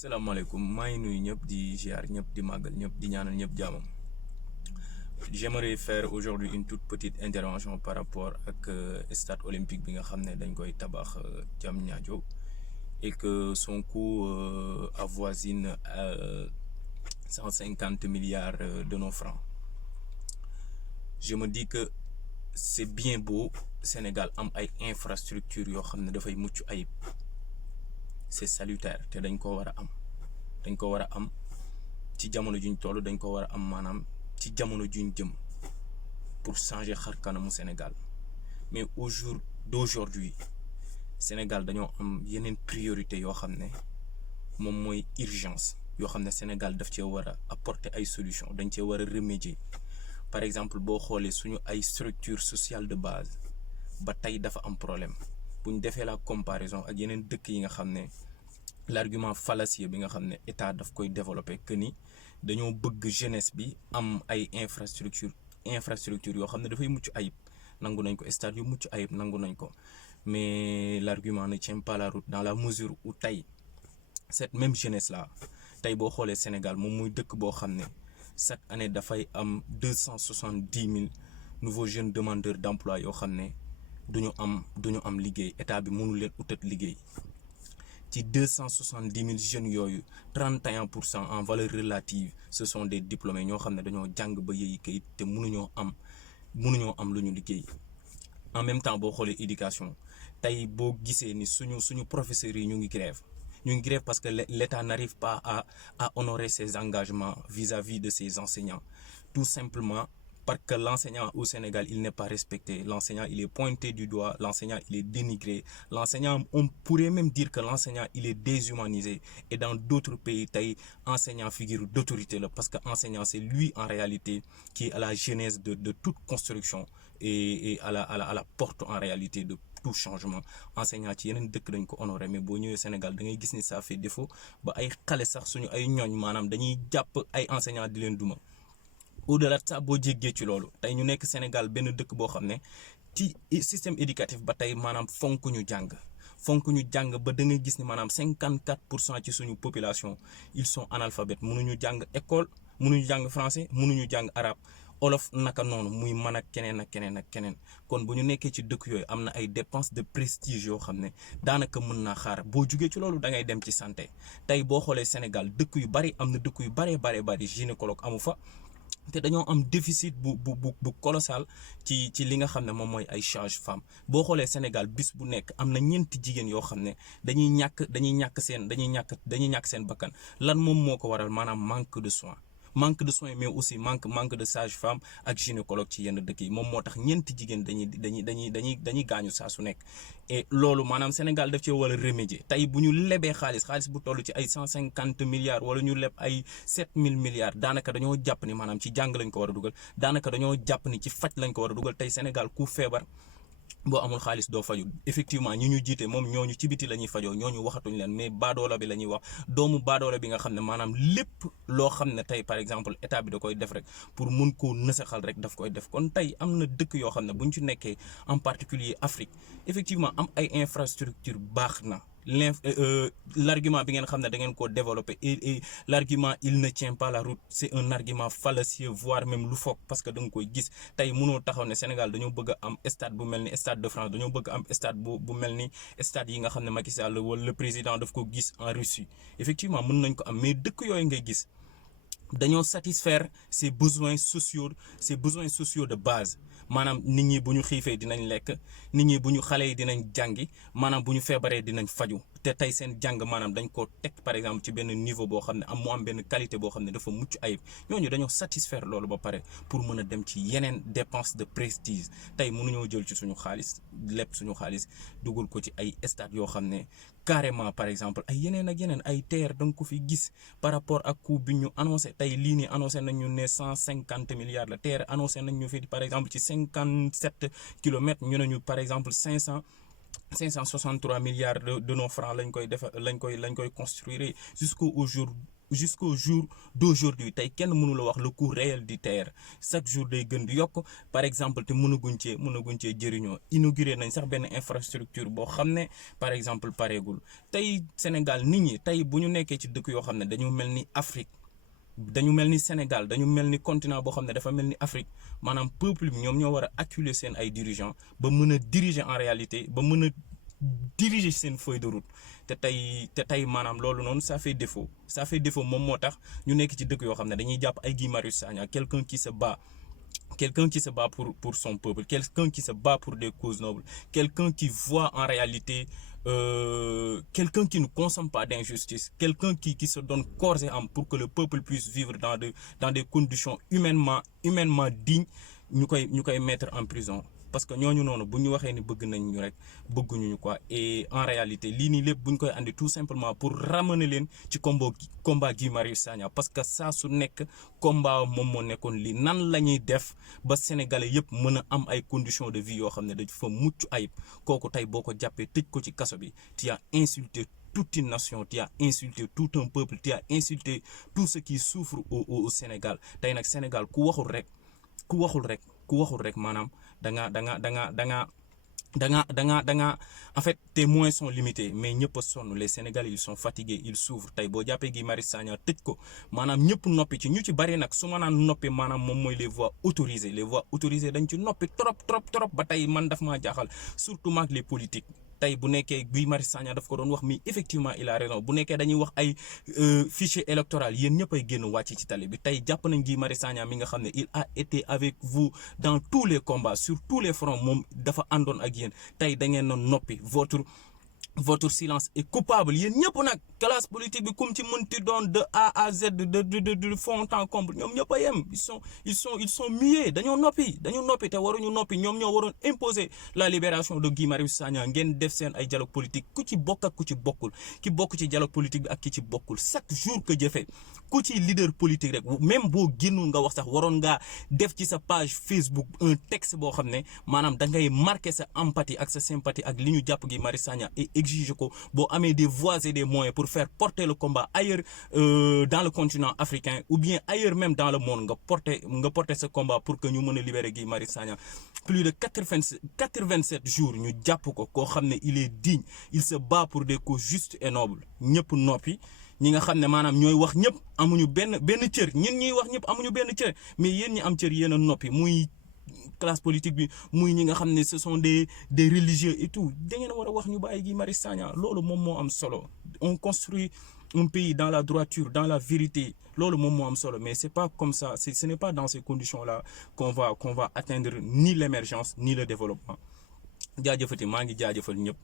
salaamaaleykum maa ngi nuyu ñëpp di ziar ñëpp di màggal ñëpp di ñaanal ñëpp jaamam. J'aimerais faire aujourd'hui une toute petite intervention par rapport ak stade olympique bi nga xam ne dañ koy tabax Diamniadio et que son coût avoisine 150 milliards de nos francs. Je me dis que c'est bien beau Sénégal am ay infrastructures yoo xam ne dafay mucc ayib. C'est salutaire te dañ ko war a am ci jamono juñ toll dañ ko war a am maanaam ci jamono juñ jëm pour changer xar kanamu Sénégal mais au jour d'aujourd'hui Sénégal dañoo am yeneen priorité yoo xam ne moom mooy urgence yoo xam ne Sénégal daf cee war a apporter ay solutions dañ cee war a remédier. Par exemple boo xoolee suñu ay structure sociale de base ba tey dafa am problème bu ñu defee la comparaison ak yeneen dëkk yi nga xam ne l'argument fallacieux bi nga xam ne état daf koy développer que ni dañoo bëgg jeunesse bi am ay infrastructure yoo xam ne dafay mucc ayib nangu nañ ko stade yu mucc ayib nangu nañ ko mais l'argument ne tient pas la route dans la mesure où tey cette même jeunesse là tey boo xoolee Sénégal moom muy dëkk boo xam ne chaque année dafay am 270 000 nouveaux jeunes demandeurs d'emploi yoo xam ne duñu am liggéey état bi mënu leen utat liggéey ci 270 000 jeunes yooyu 31% en valeur relative ce sont des diplômés ñoo xam ne dañoo jàng ba yëyi kayit te mënuñoo am lu ñu liggéey. En même temps boo xoolee éducation tey boo gisee ni suñu professeurs yi ñu ngi grève parce que l'État n'arrive pas à honorer ses engagements vis-à-vis de ses enseignants, tout simplement parce que l'enseignant au Sénégal, il n'est pas respecté. L'enseignant, il est pointé du doigt. L'enseignant, il est dénigré. L'enseignant, on pourrait même dire que l'enseignant, il est déshumanisé. Et dans d'autres pays, enseignant figure d'autorité là, parce que l'enseignant, c'est lui en réalité qui est à la genèse de toute construction et à la porte en réalité de tout changement. Enseignant ci yeneen dëkk dañ ko honoré mais boo ñëwee Sénégal da ngay gis ni ça fait défaut ba ay xale sax suñu ay ñooñ maanaam dañuy jàpp ay enseignant di leen duma. Au-delà de ça boo jéggee ci loolu tey ñu nekk Sénégal benn dëkk boo xam ne ci système éducatif ba tey maanaam fonk ñu jàng ba da ngay gis ni maanaam 54% ci suñu population ils sont analphabètes mënuñu jàng école mënuñu jàng français mënuñu jàng arabe olof naka noonu muy mën ak keneen kon bu ñu nekkee ci dëkk yooyu am na ay dépenses de prestige yoo xam ne daanaka mën naa xaar boo jugee ci loolu da ngay dem ci santé tey boo xoolee Sénégal dëkk yu bari am na dëkk yu bari gynécologue amu fa. te dañoo am déficit bu colossal ci li nga xam ne moom mooy ay sage-femme boo xoolee Sénégal bis bu nekk am na ñeenti jigéen yoo xam ne dañuy ñàkk seen bakkan lan moom moo ko waral maanaam manque de soins mais aussi manque de sage-femme ak gynécologue ci yenn dëkk yi moom moo tax ñeenti jigéen dañuy gaañu saa su nekk. et loolu maanaam Sénégal daf cee war a remédier tey bu ñu lebee xaalis bu toll ci ay 150 milliards wala ñu leb ay 7000 milliards daanaka dañoo jàpp ni maanaam ci jàng lañ ko war a dugal daanaka dañoo jàpp ni ci faj lañ ko war a dugal tey Sénégal ku feebar. boo amul xaalis doo faju effectivement ñi ñu jiite moom ñooñu ci biti la ñuy fajoo ñooñu waxatuñ leen mais baadoola bi la ñuy wax doomu baadoola bi nga xam ne maanaam lépp loo xam ne tey par exemple état bi da koy def rek pour mun koo nësaxal rek daf koy def kon tey am na dëkk yoo xam ne buñ ci nekkee en particulier Afrique effectivement am ay infrastructure baax na l'argument bi ngeen xam ne da ngeen koo développer et l'argument il ne tient pas la route c'est un argument fallacieux voire même loufoque parce que da nga koy gis tey mënoo taxaw ne Sénégal dañoo bëgg a am stade bu mel ni stade de France dañoo bëgg am stade bu mel ni stade yi nga xam ne Macky Sall wala le président daf ko gis en Russie effectivement mën nañ ko am mais dëkk yooyu ngay gis dañoo satisfaire ses besoins sociaux de base maanaam nit ñi bu ñu xiifee dinañ lekk nit ñi bu ñu xale yi dinañ jàngi maanaam bu ñu feebaree dinañ faju te tey seen jàng maanaam dañ ko teg par exemple ci benn niveau boo xam ne mu am benn qualité boo xam ne dafa mucc ayib ñooñu dañoo satisfaire loolu ba pare pour mën a dem ci yeneen dépense de prestige tey mënuñoo jël ci suñu xaalis lépp suñu xaalis dugal ko ci ay stade yoo xam ne carrément par exemple ay yeneen ak yeneen ay terre da nga ko fi gis par rapport ak coût bi ñu annoncé tey lii nii annoncé nañ ñu ne 150 milliards la terre annoncé nañ ñu fi par exemple ci 57 kilomètres ñu ne ñu par exemple 563 milliards de nos francs lañ koy construire jusqu'au jour jusqu'au jour d'aujourd'hui tey kenn mënu la wax le coût réel du TER chaque jour day gën di yokk par exemple te mënaguñ cee jëriñoo inauguré nañ sax benn infrastructure boo xam ne par exemple pareegul tey Sénégal nit ñi tey bu ñu nekkee ci dëkk yoo xam ne dañu mel ni Afrique dañu mel ni Sénégal dañu mel ni continent boo xam ne dafa mel ni Afrique maanaam peuple bi ñoom ñoo war a acculer seen ay dirigeants ba mën a diriger en réalité ba mën a diriger seen feuille de route te tey maanaam loolu noonu ça fait défaut moom moo tax ñu nekk ci dëkk yoo xam ne dañuy jàpp ay Guy Marius Sagna quelqu'un qui se bat pour son peuple, quelqu'un qui se bat pour des causes nobles, quelqu'un qui voit en réalité quelqu'un qui ne consomme pas d'injustice, quelqu'un qui se donne corps et âme pour que le peuple puisse vivre dans des conditions humainement dignes, ñu koy mettre en prison. Parce que ñooñu noonu bu ñu waxee ni bëgg nañ ñu rek bëgguñu ñu quoi et en réalité lii nii lépp bu ñu koy andi tout simplement pour ramener leen ci combat Guy Marius Sagna parce que saa su nekk combat moom moo nekkoon lii nan la ñuy def ba sénégalais yëpp mën a am ay conditions de vie yoo xam ne dañ fa mucc ayib kooku tey boo ko jàppee tëj ko ci kaso bi tu as insulté toute une nation, tu as insulté tout un peuple, tu as insulté tout ce qui souffre au Sénégal tey nag Sénégal ku waxul rek maanaam da nga en fait tes moyens sont limités mais ñëpp a sonn les Sénégalais ils sont fatigués ils souffrent tey boo jàppee Guy Marius Sagna tëj ko maanaam ñëpp noppi ci ñu ci bari nag su ma naan noppi maanaam moom mooy les voix autorisées dañ ci noppi trop ba tey man daf maa jaaxal surtout maag les politiques tey bu nekkee Guy Marius Sagna daf ko doon wax mi effectivement il a raison bu nekkee dañuy wax ay fichier électoral yéen ñëpp ay génn wàcc ci tali bi tey jàpp nañ Guy Marius Sagna mi nga xam ne il a été avec vous dans tous les combats sur tous les fronts moom dafa àndoon ak yéen tey da ngeen na noppi votre silence est coupable yéen ñëpp nag classe politique bi comme ci mënti doon de A à Z de fond en comble ñoom ñëpp a yem ils sont muets dañoo noppi te waruñu noppi ñoom ñoo waroon imposer la libération de Guy Marius Sagna ngeen def seen ay dialogue politique ku ci bokk ak ku ci bokkul ki bokk ci dialogue politique bi ak ki ci bokkul chaque jour que jëfe ku ci leader politique rek même boo génnul nga wax sax waroon ngaa def ci sa page Facebook un texte boo xam ne maanaam da ngay marquer sa empathie ak sa sympathie ak li ñu jàpp Guy Marius Sagna et exige ko boo amee des voies et des moyens pour faire porter le combat ailleurs dans le continent africain ou bien ailleurs même dans le monde nga porter ce combat pour que ñu mën a libérer Guy Marius Sagna plus de 87 jours ñu jàpp ko koo xam ne il est digne il se bat pour des causes justes et nobles ñëpp noppi ñi nga xam ne maanaam ñooy wax ñëpp amuñu benn cër ñun ñuy wax ñëpp amuñu benn cër mais yéen ñi am cër yéen a noppi muy classe politique bi muy ñi nga xam ne ce sont des religieux et tout da ngeen war a wax ñu bàyyi Guy Marius Sagna loolu moom moo am solo on construit un pays dans la droiture dans la vérité loolu moom moo am solo mais c'est pas comme ça ce n'est pas dans ces conditions là qu'on va atteindre ni l'émergence ni le développement jaajëfati maa ngi jaajëfal ñëpp